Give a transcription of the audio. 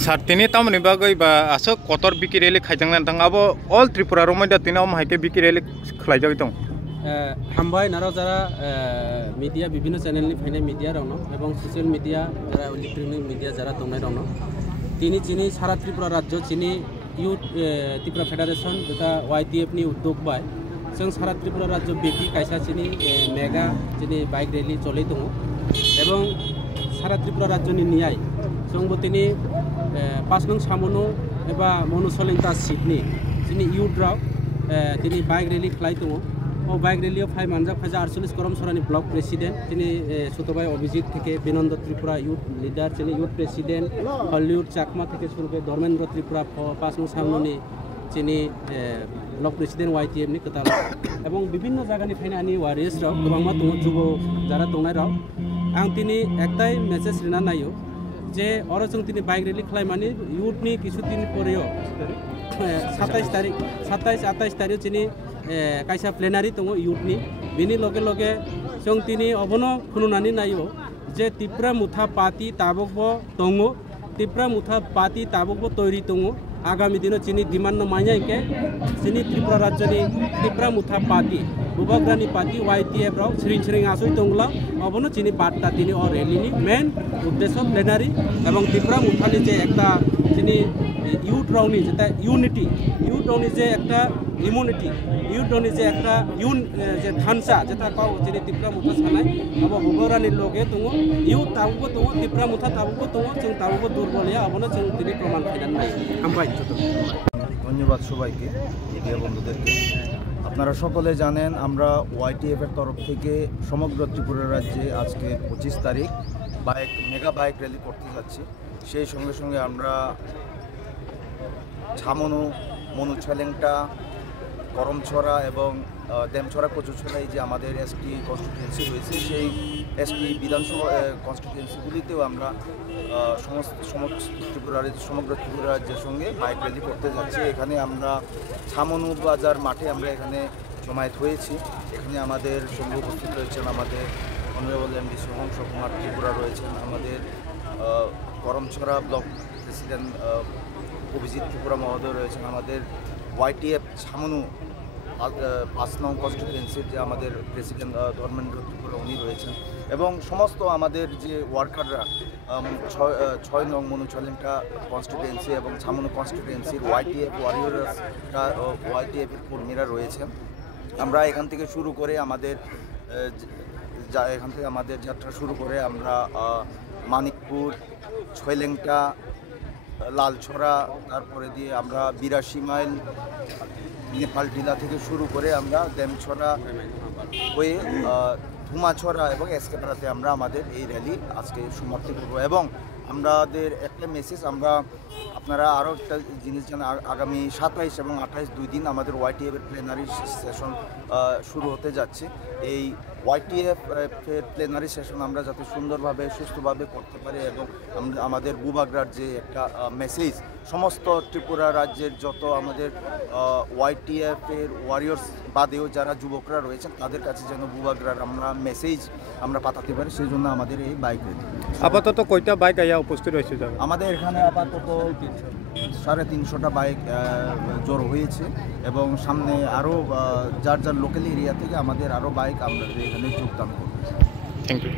Saat ini tamu nih bagai ba asal kotor bikin relik kajang nantang abo all Tripura Roma dia tina om haike bikin relik kelajak itu. Hambai naro jara media বিভিন্ন channel নি ফাইনে media Rono এবং social media যারা electronic media যারা তোমরা রনো তিনি চিনি সারা ত্রিপুরা রাজ্য চিনি ইউথ ত্রিপুরা ফেডারেশন যেটা YTF নি উদ্যোগ বাই जों সারা ত্রিপুরা রাজ্য বেপি কাইসা চিনি মেগা চিনি বাইক র্যালি চলাই দङ এবং সারা ত্রিপুরা রাজ্যনি নিয়াই जोंबो তিনি 5 নং সামনো एबा मनुसलिंता सिटनि जोंनि इउथराव दिनै बाइक रैली खालाय दङ ओ बाइक रैलियाव फाइ मानजा फाजा 48 करमसरानि ब्लक प्रेसिडेंट दिनै सुतबाय अभिजित থেকে বিনন্দ ত্রিপুরা ইউথ লিডার दिनै ইউথ প্রেसिडेंट हलिउड चाकमा থেকে শুরু করে ধর্মেন্দ্র ত্রিপুরা 5 নং সামনোनि दिनै ब्लक प्रेसिडेंट YTF नि खोथा এবং বিভিন্ন জায়গাनि फाइना आनि वारियर्सराव गोबांमा दङ जुब जारा दंनायराव आं दिनै एकटाइ मेसेज लिरना नायो जे और जों दिनै बाइक रैली खालामनानै इउथनि किछुदिन परेयाव 27 तारिख 27-28 तारिख दिनै कायसा प्लेनारि दङ इउथनि बेनि लगे लगे जों दिनै अबनो खुनुनानै नायो जे त्रिपुरा मुथा पार्टी ताबकबो दङ त्रिपुरा मुथा पार्टी ताबकबो तैयारि दङ आगामी दिनाव दिनै डिमान्ड माइनायके दिनै त्रिपुरा राज्यनि त्रिपुरा मुथा पार्टी बुबाग्रानि पार्टी YTF राव सिरिं सिरिं आसुइ दंब्ला अबनो दिनै बार्ता दिनै अ रैलीनि मेन उद्देश्य प्लेनारि এবং त्रिपुरा मुथानि जे एकटा दिनै इउथ रावनि जेता यूनिटी इउथ रावनि जे एकटा इम्यूनिटी इउथ रावनि जे एकटा जे थानसा जेता पाव दिनै त्रिपुरा मुथा सानाय अब बुबाग्रानि लगे दङ इउथ ताबुबो दङ त्रिपुरा मुथा ताबुबो दङ जों ताबुबो दुर्बलिया अबनो जों दिनै प्रमाण खालामनानै नायो हामबाय ধন্যবাদ সবাইকে মিডিয়া বন্ধুদেরকে আপনারা সকলে জানেন আমরা YTF এর তরফ থেকে সমগ্র ত্রিপুরা রাজ্যে আজকে 25 তারিখ মেগা বাইক র্যালি করতে যাচ্ছি সেই সঙ্গে সঙ্গে আমরা ছামনু মনুছলেংটা করমছড়া এবং দেমছড়া কচুছড়া এই যে আমাদের ST কনস্টিটিউয়েন্সি রয়েছে সেই ST বিধানসভা কনস্টিটিউয়েন্সিগুলিতেও আমরা সমগ্র ত্রিপুরা রাজ্যের সঙ্গে বাইক র্যালি করতে যাচ্ছি এখানে আমরা ছামনু বাজার মাঠে আমরা এখানে জমায়েত হয়েছি এখানে আমাদের সঙ্গে উপস্থিত রয়েছেন আমাদের অনারেবল MD শুভংশ কুমার ত্রিপুরা রয়েছেন আমাদের করমছড়া ব্লক প্রেসিডেন্ট অভিজিৎ ত্রিপুরা মহোদয় রয়েছেন আমাদের YTF ছামনু 5 নং কনস্টিটিউয়েন্সির যে আমাদের প্রেসিডেন্ট ধর্মেন্দ্র ত্রিপুরা উনি রয়েছেন এবং সমস্ত আমাদের যে ওয়ার্কাররা 6 নং মনুছলেংটা কনস্টিটিউয়েন্সি এবং ছামনু কনস্টিটিউয়েন্সির YTF ওয়ারিয়র্সরা YTF এর কর্মীরা রয়েছেন আমরা এখান থেকে শুরু করে আমাদের যাত্রা শুরু করে আমরা মানিকপুর ছয়লেংটা লালছড়া তারপরে দিয়ে আমরা 82 মাইল নেপাল টিলা থেকে শুরু করে আমরা দেমছড়া হয়ে ধুমাছড়া এবং এসকেপাড়াতে আমরা আমাদের এই র্যালি আজকে সমাপ্তি করব এবং আমাদের একটা মেসেজ আমরা আপনারা আরও একটা জিনিস জানেন আগামী 27 এবং 28 দুই দিন আমাদের YTF এর প্লেনারি সেশন শুরু হতে যাচ্ছে এই YTF এর প্লেনারি সেশন আমরা যাতে সুন্দরভাবে সুস্থভাবে করতে পারি এবং আমাদের বুবাগ্রার যে একটা মেসেজ সমস্ত ত্রিপুরা রাজ্যের যত আমাদের YTF এর ওয়ারিয়র্স বাদেও যারা যুবকরা রয়েছেন তাদের কাছে যেন বুবাগ্রার আমরা মেসেজ আমরা পাঠাতে পারি সেই জন্য আমাদের এই বাইক র্যালি আপাতত কয়টা বাইক আয়া উপস্থিত হয়েছে আমাদের এখানে আপাতত 350টা বাইক জড়ো হয়েছে এবং সামনে আরও যার লোকাল এরিয়া থেকে আমাদের আরও বাইক আমরা এখানে যোগদান করব। Thank you.